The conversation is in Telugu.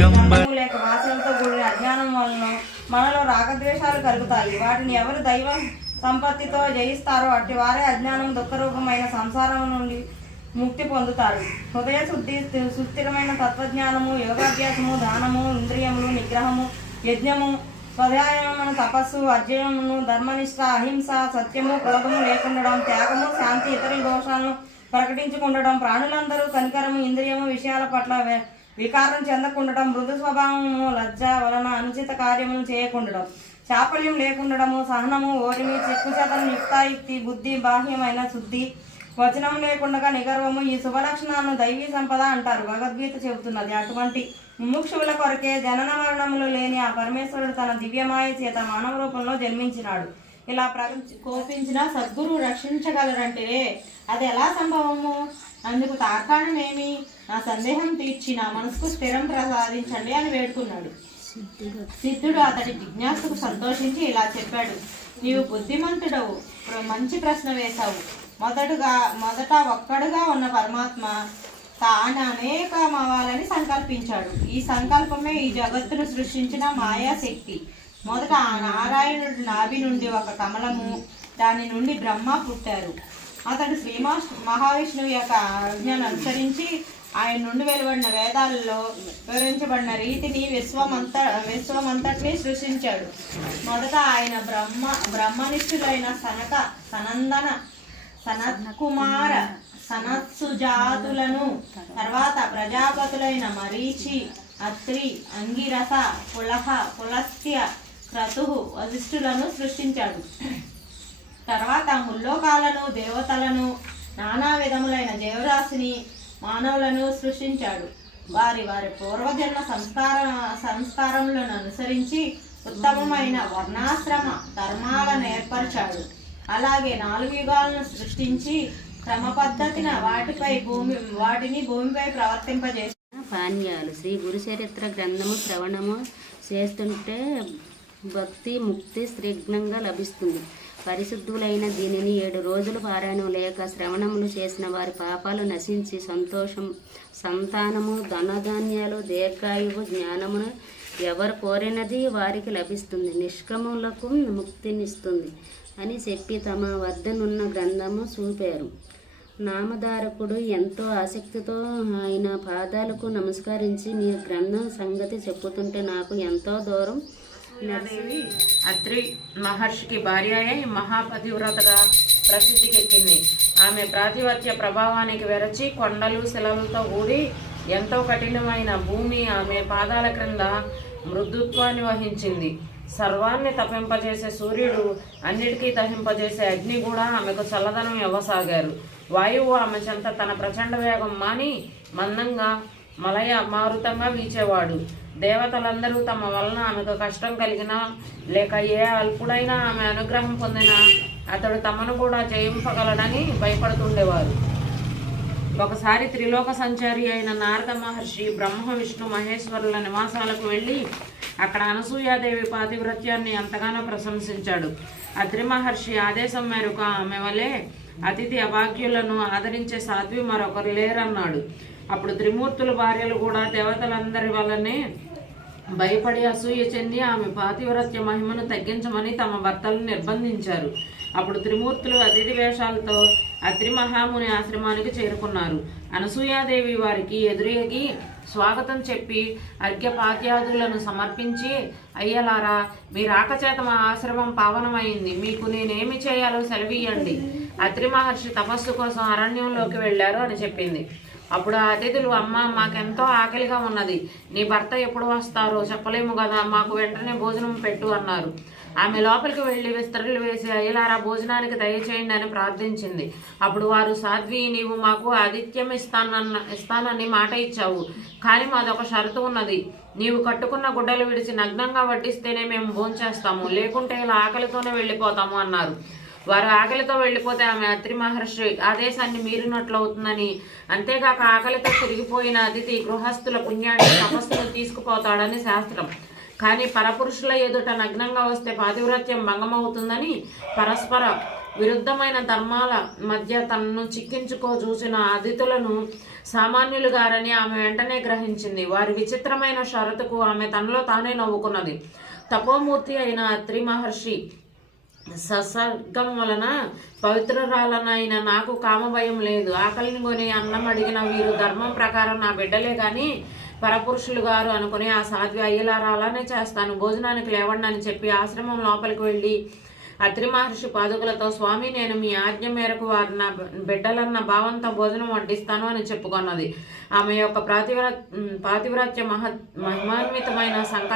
గంధము లేక వాసనలతో కూడిన అజ్ఞానం వలన మనలో రాగద్వేషాలు కలుగుతాయి. వాటిని ఎవరు దైవ సంపత్తితో జయిస్తారో అట్టి వారే అజ్ఞానం దుఃఖరూపమైన సంసారం నుండి ముక్తి పొందుతారు. హృదయ శుద్ధి, సుస్థిరమైన తత్వజ్ఞానము, యోగాభ్యాసము, దానము, ఇంద్రియములు నిగ్రహము, యజ్ఞము, స్వధ్యాయమును, తపస్సు, అర్జయమును, ధర్మనిష్ట, అహింస, సత్యము, క్రోధము లేకుండడం, త్యాగము, శాంతి, ఇతరుల దోషాలను ప్రకటించుకుండడం, ప్రాణులందరూ కనికరము, ఇంద్రియము విషయాల పట్ల వికారం చెందకుండడం, మృదు స్వభావము, లజ్జ వలన అనుచిత కార్యములు చేయకుండడం, చాపల్యం లేకుండడము, సహనము, ఓరిమి, చిక్కుచతను, యుక్తాయుక్తి, బుద్ధి, బాహ్యమైన శుద్ధి, వచనం లేకుండా నిగర్వము, ఈ శుభలక్షణాలను దైవీ సంపద అంటారు. భగవద్గీత చెబుతున్నది. అటువంటి ముముక్షువుల కొరకే జనన మరణములు లేని ఆ పరమేశ్వరుడు తన దివ్యమాయ చేత మానవ రూపంలో జన్మించినాడు. ఇలా కోపించిన సద్గురు రక్షించగలరంటే అది ఎలా సంభవము? అందుకు తార్కాణమేమి? నా సందేహం తీర్చి నా మనసుకు స్థిరం ప్రసాదించండి అని వేడుకున్నాడు. సిద్ధుడు అతడి జిజ్ఞాసకు సంతోషించి ఇలా చెప్పాడు. నీవు బుద్ధిమంతుడవు, మంచి ప్రశ్న వేశావు. మొదట ఒక్కడుగా ఉన్న పరమాత్మ తాను అనేకమవ్వాలని సంకల్పించాడు. ఈ సంకల్పమే ఈ జగత్తును సృష్టించిన మాయాశక్తి. మొదట ఆ నారాయణుడి నాభి నుండి ఒక కమలము, దాని నుండి బ్రహ్మ పుట్టారు. అతడు మహావిష్ణువు యొక్క ఆజ్ఞను అనుసరించి ఆయన నుండి వెలువడిన వేదాలలో వివరించబడిన రీతిని విశ్వమంతటిని సృష్టించాడు. మొదట ఆయన బ్రహ్మనిష్ఠులైన సనత్కుమార సనత్సుజాతులను, తర్వాత ప్రజాపతులైన మరీచి, అత్రి, అంగిరస, పులస్త్య, క్రతు, వశిష్ఠులను సృష్టించాడు. తర్వాత ముల్లోకాలను, దేవతలను, నానా విధములైన జీవరాశిని, మానవులను సృష్టించాడు. వారి పూర్వజన్మ సంస్కారములను అనుసరించి ఉత్తమమైన వర్ణాశ్రమ ధర్మాలను ఏర్పరిచాడు. అలాగే 4 యుగాలను సృష్టించి క్రమ పద్ధతిన వాటిని భూమిపై ప్రవర్తింపజేసి పానీయాలు. శ్రీ గురుచరిత్ర గ్రంథము శ్రవణము చేస్తుంటే భక్తి ముక్తి శీఘ్రంగా లభిస్తుంది. పరిశుద్ధులైన దీనిని 7 రోజులు పారాయణం లేక శ్రవణములు చేసిన వారి పాపాలు నశించి సంతానము, ధనధాన్యాలు, దీర్ఘాయువు, జ్ఞానమును ఎవరు కోరినది వారికి లభిస్తుంది, నిష్క్రములకు ముక్తినిస్తుంది అని చెప్పి తమ వద్దనున్న గ్రంథము చూపారు. నామధారకుడు ఎంతో ఆసక్తితో ఆయన పాదాలకు నమస్కరించి, మీ గ్రంథం సంగతి చెప్పుతుంటే నాకు ఎంతో దూరం అత్రి మహర్షికి భార్య అయి మహాపతివ్రతగా ప్రసిద్ధికెక్కింది. ఆమె ప్రాతిపత్య ప్రభావానికి వెరచి కొండలు శిలలతో కూడి ఎంతో కఠినమైన భూమి ఆమె పాదాల క్రింద మృదుత్వాన్ని వహించింది. సర్వాన్ని తప్పింపజేసే సూర్యుడు, అన్నిటికీ దహింపజేసే అగ్ని కూడా ఆమెకు చల్లదనం ఇవ్వసాగారు. వాయువు ఆమె చెంత తన ప్రచండ వేగం మాని మందంగా మారుతంగా వీచేవాడు. దేవతలందరూ తమ వలన ఆమెకు కష్టం కలిగినా లేక ఏ అల్పుడైనా ఆమె అనుగ్రహం పొందినా అతడు తమను కూడా జయింపగలడని భయపడుతుండేవారు. ఒకసారి త్రిలోక సంచారి అయిన నారద మహర్షి బ్రహ్మ, విష్ణు, మహేశ్వరుల నివాసాలకు వెళ్ళి అక్కడ అనసూయాదేవి పాతివ్రత్యాన్ని ఎంతగానో ప్రశంసించాడు. అత్రి మహర్షి ఆదేశం మేరకు ఆమె వలె అతిథి అభాగ్యులను ఆదరించే సాధ్వి మరొకరు లేరన్నాడు. అప్పుడు త్రిమూర్తుల భార్యలు కూడా దేవతలందరి వల్లనే భయపడి అసూయ చెంది ఆమె పాతివ్రత్య మహిమను తగ్గించమని తమ భర్తలను నిర్బంధించారు. అప్పుడు త్రిమూర్తులు అతిథి వేషాలతో అత్రి మహాముని ఆశ్రమానికి చేరుకున్నారు. అనసూయాదేవి వారికి ఎదురేగి స్వాగతం చెప్పి అర్ఘ్యపాత్యాదులను సమర్పించి, అయ్యలారా, మీ రాకచేత మా ఆశ్రమం పావనమైంది, మీకు నేనేమి చేయాలో సెలవీయండి. అత్రి మహర్షి తపస్సు కోసం అరణ్యంలోకి వెళ్ళారు అని చెప్పింది. అప్పుడు ఆ అతిథులు, అమ్మ, మాకెంతో ఆకలిగా ఉన్నది, నీ భర్త ఎప్పుడు వస్తారో చెప్పలేము కదా, మాకు వెంటనే భోజనం పెట్టు అన్నారు. ఆమె లోపలికి వెళ్ళి విస్తరలు వేసి, అయ్యలారా, భోజనానికి దయచేయండి అని ప్రార్థించింది. అప్పుడు వారు, సాధ్వి, నీవు మాకు ఆతిథ్యం ఇస్తానని మాట ఇచ్చావు, కానీ మాదొక షరతు ఉన్నది. నీవు కట్టుకున్న గుడ్డలు విడిచి నగ్నంగా వడ్డిస్తేనే మేము భోంచేస్తాము, లేకుంటే ఇలా ఆకలితోనే వెళ్ళిపోతాము అన్నారు. వారు ఆకలితో వెళ్ళిపోతే ఆమె అత్రి మహర్షి ఆదేశాన్ని మీరినట్లు అవుతుందని, అంతేగాక ఆకలితో తిరిగిపోయిన అతిథి గృహస్థుల పుణ్యాన్ని తపస్సును తీసుకుపోతాడని శాస్త్రం. కానీ పరపురుషుల ఎదుట నగ్నంగా వస్తే పాతివ్రత్యం భంగమవుతుందని పరస్పర విరుద్ధమైన ధర్మాల మధ్య తనను చిక్కించుకో చూసిన అతిథులను సామాన్యులు గారని ఆమె వెంటనే గ్రహించింది. వారి విచిత్రమైన షరతుకు ఆమె తనలో తానే నవ్వుకున్నది. తపోమూర్తి అయిన అత్రి మహర్షి సత్సర్గం వలన పవిత్రురాలనైన నాకు కామభయం లేదు. ఆకలిని కొని అన్నం అడిగిన వీరు ధర్మం ప్రకారం నా బిడ్డలే గాని పరపురుషులు గారు అనుకుని ఆ సాధ్వి అయ్యేలారా అలానే చేస్తాను, భోజనానికి లేవండి అని చెప్పి ఆశ్రమం లోపలికి వెళ్ళి అత్రి మహర్షి పాదుకులతో, స్వామి నేను మీ ఆజ్ఞ మేరకు వారు నా బిడ్డలన్న భావంతో భోజనం వడ్డిస్తాను అని చెప్పుకున్నది. ఆమె యొక్క పాతివ్రత్య మహిమాన్వితమైన సంకల్ప